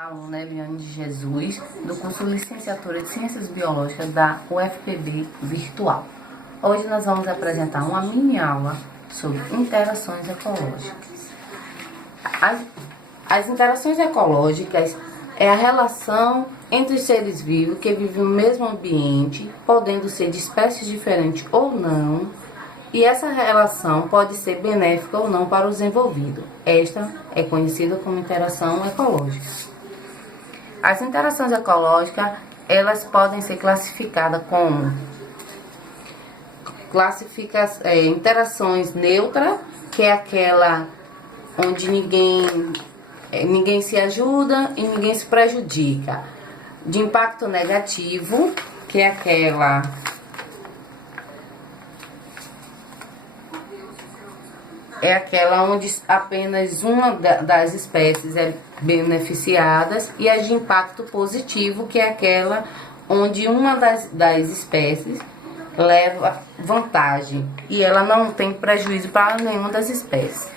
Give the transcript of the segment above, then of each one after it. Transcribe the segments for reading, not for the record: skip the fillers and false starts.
Aluna Eliane de Jesus, do curso Licenciatura de Ciências Biológicas da UFPB Virtual. Hoje nós vamos apresentar uma mini aula sobre interações ecológicas. As interações ecológicas é a relação entre os seres vivos que vivem no mesmo ambiente, podendo ser de espécies diferentes ou não, e essa relação pode ser benéfica ou não para os envolvidos. Esta é conhecida como interação ecológica. As interações ecológicas, elas podem ser classificadas como interações neutras, que é aquela onde ninguém se ajuda e ninguém se prejudica. De impacto negativo, que é aquela onde apenas uma das espécies é beneficiada, e a de impacto positivo, que é aquela onde uma das espécies leva vantagem e ela não tem prejuízo para nenhuma das espécies.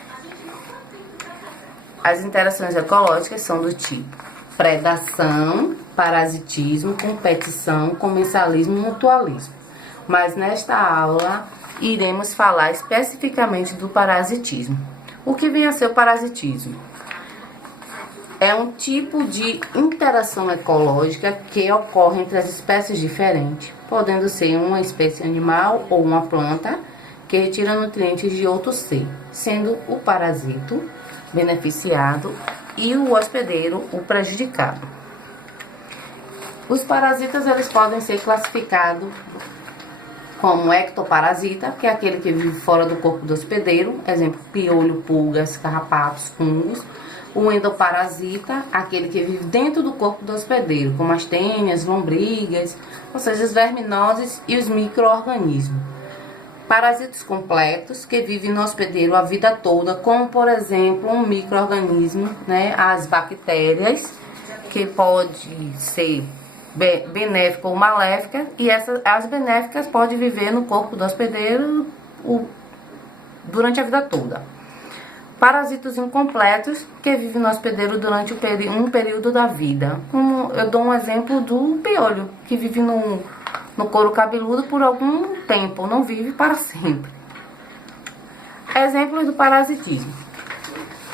As interações ecológicas são do tipo predação, parasitismo, competição, comensalismo e mutualismo. Mas nesta aula iremos falar especificamente do parasitismo. O que vem a ser o parasitismo? É um tipo de interação ecológica que ocorre entre as espécies diferentes, podendo ser uma espécie animal ou uma planta que retira nutrientes de outro ser, sendo o parasito beneficiado e o hospedeiro o prejudicado. Os parasitas eles podem ser classificados como ectoparasita, que é aquele que vive fora do corpo do hospedeiro, exemplo, piolho, pulgas, carrapatos, fungos. O endoparasita, aquele que vive dentro do corpo do hospedeiro, como as tênias, lombrigas, ou seja, os verminoses e os micro-organismos. Parasitas completos, que vivem no hospedeiro a vida toda, como, por exemplo, um micro-organismo, né, as bactérias, que pode ser benéfica ou maléfica, e as benéficas podem viver no corpo do hospedeiro durante a vida toda. Parasitas incompletos, que vivem no hospedeiro durante um período da vida. Como eu dou um exemplo do piolho, que vive no couro cabeludo por algum tempo, não vive para sempre. Exemplos do parasitismo.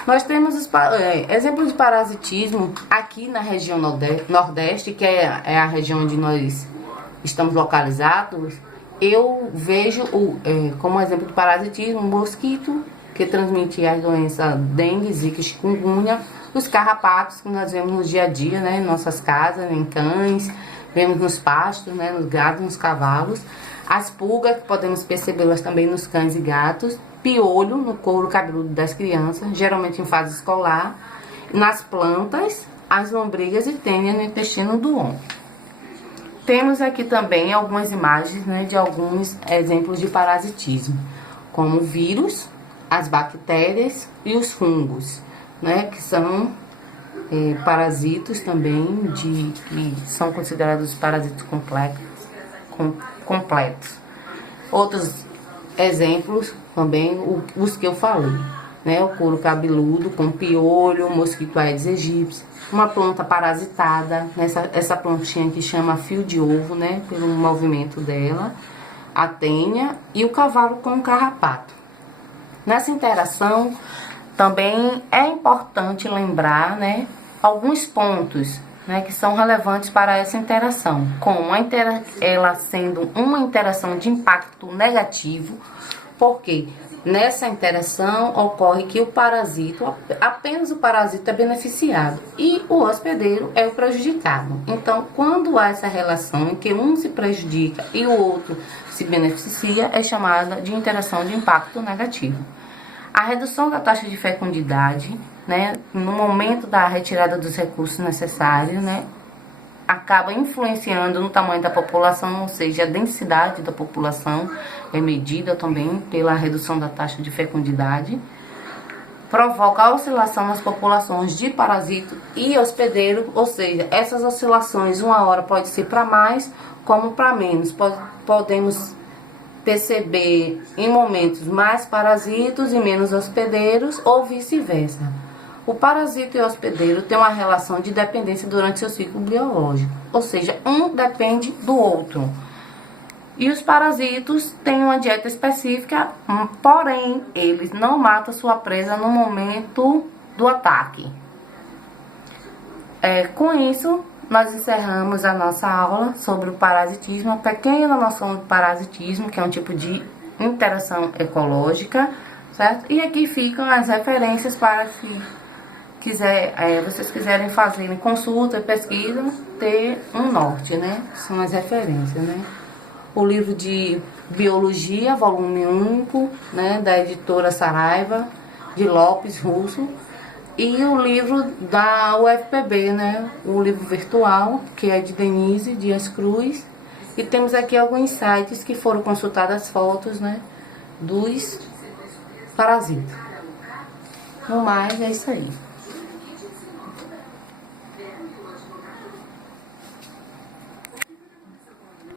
Nós temos exemplos de parasitismo aqui na região Nordeste, que é a região onde nós estamos localizados. Eu vejo como exemplo de parasitismo o mosquito, que transmite as doenças dengue, zika, chikungunya, os carrapatos que nós vemos no dia a dia, né, em nossas casas, em cães, vemos nos pastos, né, nos gados, nos cavalos, as pulgas, que podemos percebê-las também nos cães e gatos, piolho no couro cabeludo das crianças, geralmente em fase escolar, nas plantas, as lombrigas e tênia no intestino do homem. Temos aqui também algumas imagens, né, de alguns exemplos de parasitismo, como vírus, as bactérias e os fungos, né, que são parasitos também, que são considerados parasitos completos. Outros exemplos também, os que eu falei, né, o couro cabeludo com piolho, mosquito Aedes aegypti, uma planta parasitada, essa plantinha que chama fio de ovo, né, pelo movimento dela, a tênia e o cavalo com carrapato. Nessa interação, também é importante lembrar, né, alguns pontos, né, que são relevantes para essa interação, como ela sendo uma interação de impacto negativo, porque nessa interação ocorre que apenas o parasita é beneficiado e o hospedeiro é o prejudicado. Então, quando há essa relação em que um se prejudica e o outro se beneficia, é chamada de interação de impacto negativo. A redução da taxa de fecundidade, né, no momento da retirada dos recursos necessários, né, acaba influenciando no tamanho da população, ou seja, a densidade da população é medida também pela redução da taxa de fecundidade. Provoca a oscilação nas populações de parasito e hospedeiro, ou seja, essas oscilações uma hora pode ser para mais como para menos. Podemos perceber em momentos mais parasitos e menos hospedeiros ou vice-versa. O parasita e o hospedeiro têm uma relação de dependência durante seu ciclo biológico, ou seja, um depende do outro. E os parasitos têm uma dieta específica, porém, eles não matam sua presa no momento do ataque. Com isso, nós encerramos a nossa aula sobre o parasitismo, a pequena noção do parasitismo, que é um tipo de interação ecológica, certo? E aqui ficam as referências para se vocês quiserem fazer consulta, pesquisa, ter um norte, né? São as referências, né? O livro de Biologia, volume único, né? Da editora Saraiva, de Lopes Russo. E o livro da UFPB, né? O livro virtual, que é de Denise Dias Cruz. E temos aqui alguns sites que foram consultadas as fotos, né? Dos parasitas. No mais, é isso aí.